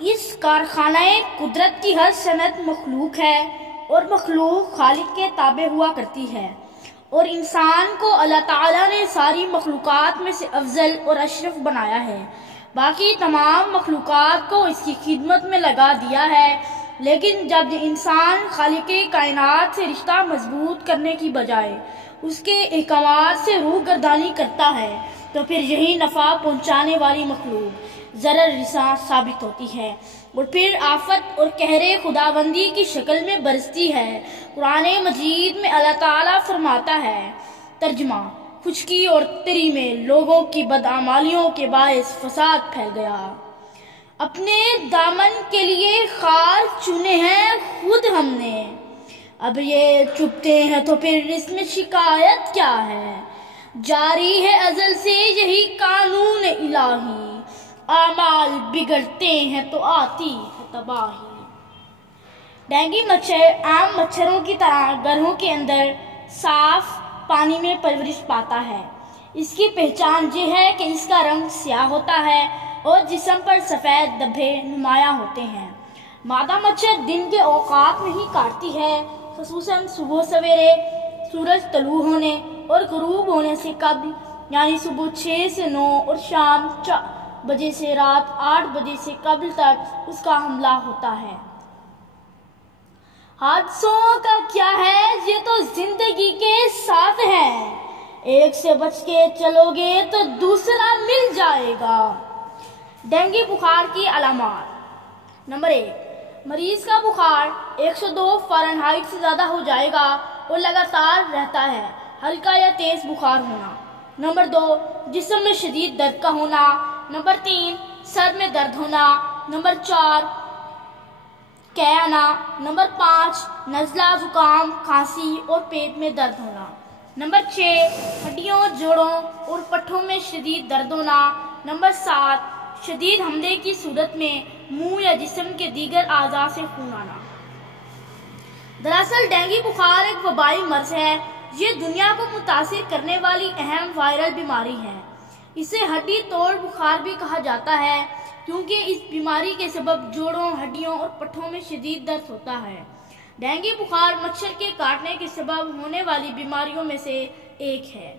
اس کارخانہ قدرت کی ہر صنعت مخلوق ہے اور مخلوق خالق کے تابع ہوا کرتی ہے، اور انسان کو اللہ تعالیٰ نے ساری مخلوقات میں سے افضل اور اشرف بنایا ہے۔ باقی تمام مخلوقات کو اس کی خدمت میں لگا دیا ہے، لیکن جب انسان خالق کائنات سے رشتہ مضبوط کرنے کی بجائے اس کے احکامات سے روح گردانی کرتا ہے تو پھر یہی نفع پہنچانے والی مخلوق ضرر رساں ثابت ہوتی ہے اور پھر آفت اور قہر خداوندی کی شکل میں برستی ہے۔ قرآن مجید میں اللہ تعالیٰ فرماتا ہے، ترجمہ: خشکی اور تری میں لوگوں کی بدعمالیوں کے باعث فساد پھیل گیا۔ اپنے دامن کے لیے خار چنے ہیں خود ہم نے، اب یہ چبھتے ہیں تو پھر اس میں شکایت کیا ہے؟ جاری ہے ازل سے یہی قانون الہی، اعمال بگڑتے ہیں تو آتی ہے تباہی۔ ڈینگی مچھر عام مچھروں کی طرح گھروں کے اندر صاف پانی میں پرورش پاتا ہے۔ اس کی پہچان یہ ہے کہ اس کا رنگ سیاہ ہوتا ہے اور جسم پر سفید دھبے نمایاں ہوتے ہیں۔ مادہ مچھر دن کے اوقات میں ہی کاٹتی ہے، خصوصاً صبح سویرے سورج طلوع ہونے اور غروب ہونے سے قبل، یعنی صبح 6 سے 9 اور شام 4 بجے سے رات 8 بجے سے قبل تک اس کا حملہ ہوتا ہے۔ حادثوں کا کیا ہے، یہ تو زندگی کے ساتھ ہے، ایک سے بچ کے چلو گے تو دوسرا مل جائے گا۔ ڈینگی بخار کی علامات۔ نمبر 1، مریض کا بخار 102 فارنہائٹ سے زیادہ ہو جائے گا اور لگاتار رہتا ہے، ہلکا یا تیز بخار ہونا۔ نمبر 2، جسم میں شدید درد کا ہونا۔ نمبر 3، سر میں درد ہونا۔ نمبر 4، قے آنا۔ نمبر 5، نزلہ، زکام، کھانسی اور پیٹ میں درد ہونا۔ نمبر 6، ہڈیوں، جوڑوں اور پٹھوں میں شدید درد ہونا۔ نمبر 7، شدید حملے کی صورت میں منہ یا جسم کے دیگر اعضاء سے خون آنا۔ دراصل ڈینگی بخار ایک وبائی مرض ہے، یہ دنیا کو متاثر کرنے والی اہم وائرل بیماری ہے۔ اسے ہڈی توڑ بخار بھی کہا جاتا ہے کیونکہ اس بیماری کے سبب جوڑوں، ہڈیوں اور پٹھوں میں شدید درد ہوتا ہے۔ ڈینگی بخار مچھر کے کاٹنے کے سبب ہونے والی بیماریوں میں سے ایک ہے۔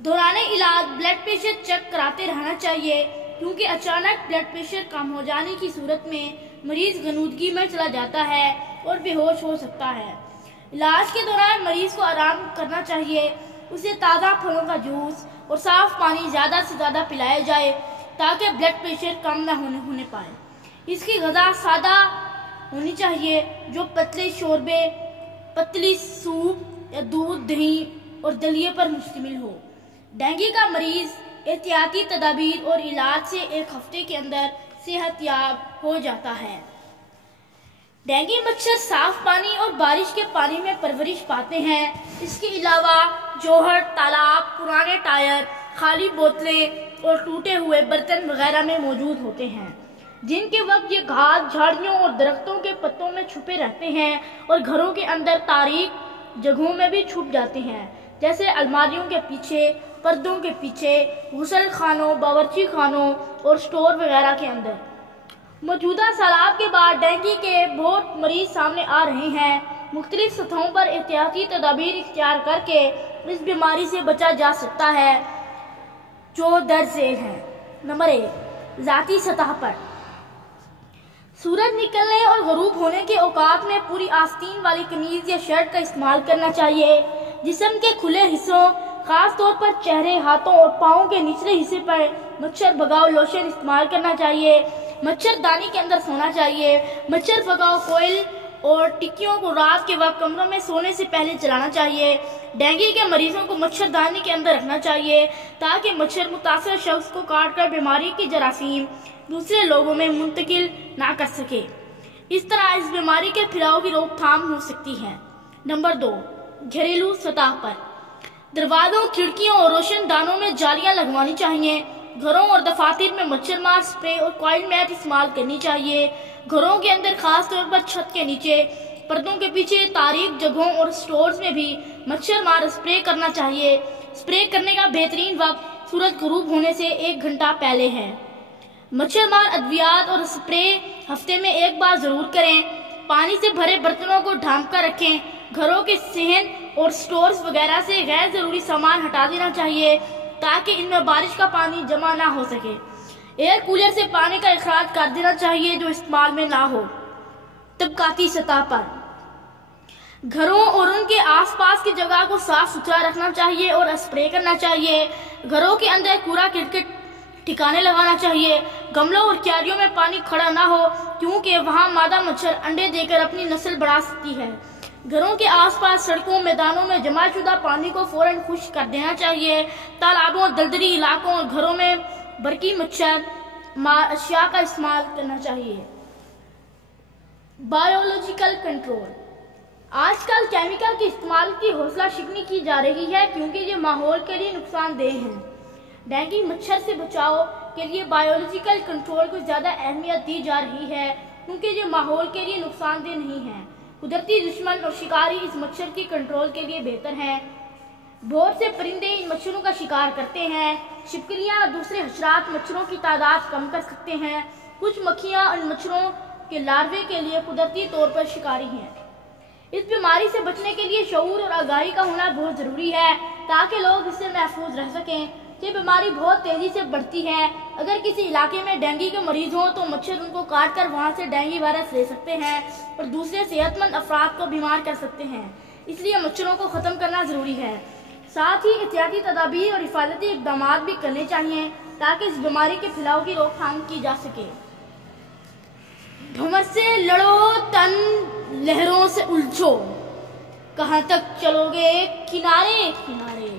دوران علاج بلڈ پریشر چیک کراتے رہنا چاہیے کیونکہ اچانک بلڈ پریشر کم ہو جانے کی صورت میں مریض غنودگی میں چلا جاتا ہے اور بے ہوش ہو سکتا ہے۔ علاج کے دوران مریض کو آرام کرنا چاہیے، اسے تازہ پھلوں کا جوس اور صاف پانی زیادہ سے زیادہ پلایا جائے تاکہ بلڈ پریشر کم نہ ہونے پائے۔ اس کی غذا سادہ ہونی چاہیے جو پتلے شوربے، پتلی سوپ یا دودھ، دہی اور دلیے پر مشتمل ہو۔ ڈینگی کا مریض احتیاطی تدابیر اور علاج سے 1 ہفتے کے اندر صحت یاب ہو جاتا ہے۔ ڈینگی مچھر صاف پانی اور بارش کے پانی میں پرورش پاتے ہیں۔ اس کے علاوہ جوہر، تالاب، پرانے ٹائر، خالی بوتلیں اور ٹوٹے ہوئے برتن وغیرہ میں موجود ہوتے ہیں، جن کے وقت یہ گھاس، جھاڑیوں اور درختوں کے پتوں میں چھپے رہتے ہیں اور گھروں کے اندر تاریک جگہوں میں بھی چھپ جاتے ہیں، جیسے الماریوں کے پیچھے، پردوں کے پیچھے، غسل خانوں، باورچی خانوں اور سٹور وغیرہ کے اندر۔ موجودہ سیلاب کے بعد ڈینگی کے بہت مریض سامنے آ رہے ہیں۔ مختلف سطحوں پر احتیاطی تدابیر اختیار کر کے اس بیماری سے بچا جا سکتا ہے جو درج ذیل ہے۔ نمبر 1، ذاتی سطح پر سورج نکلنے اور غروب ہونے کے اوقات میں پوری آستین والی قمیض یا شرٹ کا استعمال کرنا چاہیے۔ جسم کے کھلے حصوں، خاص طور پر چہرے، ہاتھوں اور پاؤں کے نچلے حصے پر مچھر بھگاؤ لوشن استعمال کرنا چاہیے۔ مچھر دانی کے اندر سونا چاہیے۔ مچھر بھگاؤ کوئل اور ٹکیوں کو رات کے وقت کمروں میں سونے سے پہلے جلانا چاہیے۔ ڈینگی کے مریضوں کو مچھر دانی کے اندر رکھنا چاہیے تاکہ مچھر متاثرہ شخص کو کاٹ کر بیماری کی جراثیم دوسرے لوگوں میں منتقل نہ کر سکے۔ اس طرح اس بیماری کے پھیلاؤ کی روک تھام ہو سکتی ہے۔ نمبر 2، گھریلو سطح پر دروازوں، کھڑکیوں اور روشن دانوں میں جالیاں لگوانی چاہیے۔ گھروں اور دفاتر میں مچھر مار سپرے اور کوائل میٹ استعمال کرنی چاہیے۔ گھروں کے اندر خاص طور پر چھت کے نیچے، پردوں کے پیچھے، تاریک جگہوں اور سٹورز میں بھی مچھر مار سپرے کرنا چاہیے۔ سپرے کرنے کا بہترین وقت سورج غروب ہونے سے 1 گھنٹہ پہلے ہے۔ مچھر مار ادویات اور اسپرے ہفتے میں ایک بار ضرور کریں۔ پانی سے بھرے برتنوں کو ڈھانپ کر رکھیں۔ گھروں کے صحن اور سٹورز وغیرہ سے غیر ضروری سامان ہٹا دینا چاہیے تاکہ ان میں بارش کا پانی جمع نہ ہو سکے۔ ایئر کولر سے پانی کا اخراج کر دینا چاہیے جو استعمال میں نہ ہو۔ طبقاتی سطح پر گھروں اور ان کے آس پاس کی جگہ کو صاف ستھرا رکھنا چاہیے اور اسپرے کرنا چاہیے۔ گھروں کے اندر کوڑا کرکٹ ٹھکانے لگانا چاہیے۔ گملوں اور کیاریوں میں پانی کھڑا نہ ہو کیونکہ وہاں مادہ مچھر انڈے دے کر اپنی نسل بڑھا سکتی ہے۔ گھروں کے آس پاس سڑکوں میدانوں میں جمع شدہ پانی کو فوراً خشک کر دینا چاہیے۔ تالابوں دلدلی علاقوں اور گھروں میں برقی مچھر اشیاء کا استعمال کرنا چاہیے۔ بایولوجیکل کنٹرول آج کل کیمیکل کے استعمال کی حوصلہ شکنی کی جا رہی ہے کیونکہ یہ ماحول کے لیے نقصان دہ ہیں۔ ڈینگی مچھر سے بچاؤ کے لیے بایولوجیکل کنٹرول کو زیادہ اہمیت دی جا رہی ہے کیونکہ یہ ماحول کے لیے نقصان دہ نہیں ہے۔ قدرتی دشمن اور شکاری اس مچھر کی کنٹرول کے لیے بہتر ہیں۔ بہت سے پرندے ان مچھروں کا شکار کرتے ہیں۔ چھپکلیاں اور دوسرے حشرات مچھروں کی تعداد کم کر سکتے ہیں۔ کچھ مکھیاں ان مچھروں کے لاروے کے لیے قدرتی طور پر شکاری ہیں۔ اس بیماری سے بچنے کے لیے شعور اور آگاہی کا ہونا بہت ضروری ہے تاکہ لوگ اس سے محفوظ رہ سکیں۔ یہ بیماری بہت تیزی سے بڑھتی ہے۔ اگر کسی علاقے میں ڈینگی کے مریض ہوں تو مچھر ان کو کاٹ کر وہاں سے ڈینگی وائرس لے سکتے ہیں اور دوسرے صحت مند افراد کو بیمار کر سکتے ہیں۔ اس لیے مچھروں کو ختم کرنا ضروری ہے۔ ساتھ ہی احتیاطی تدابیر اور حفاظتی اقدامات بھی کرنے چاہیے تاکہ اس بیماری کے پھیلاؤ کی روک تھام کی جا سکے۔ بھنور سے لڑو تن لہروں سے الجھو، کہاں تک چلو گے کنارے کنارے۔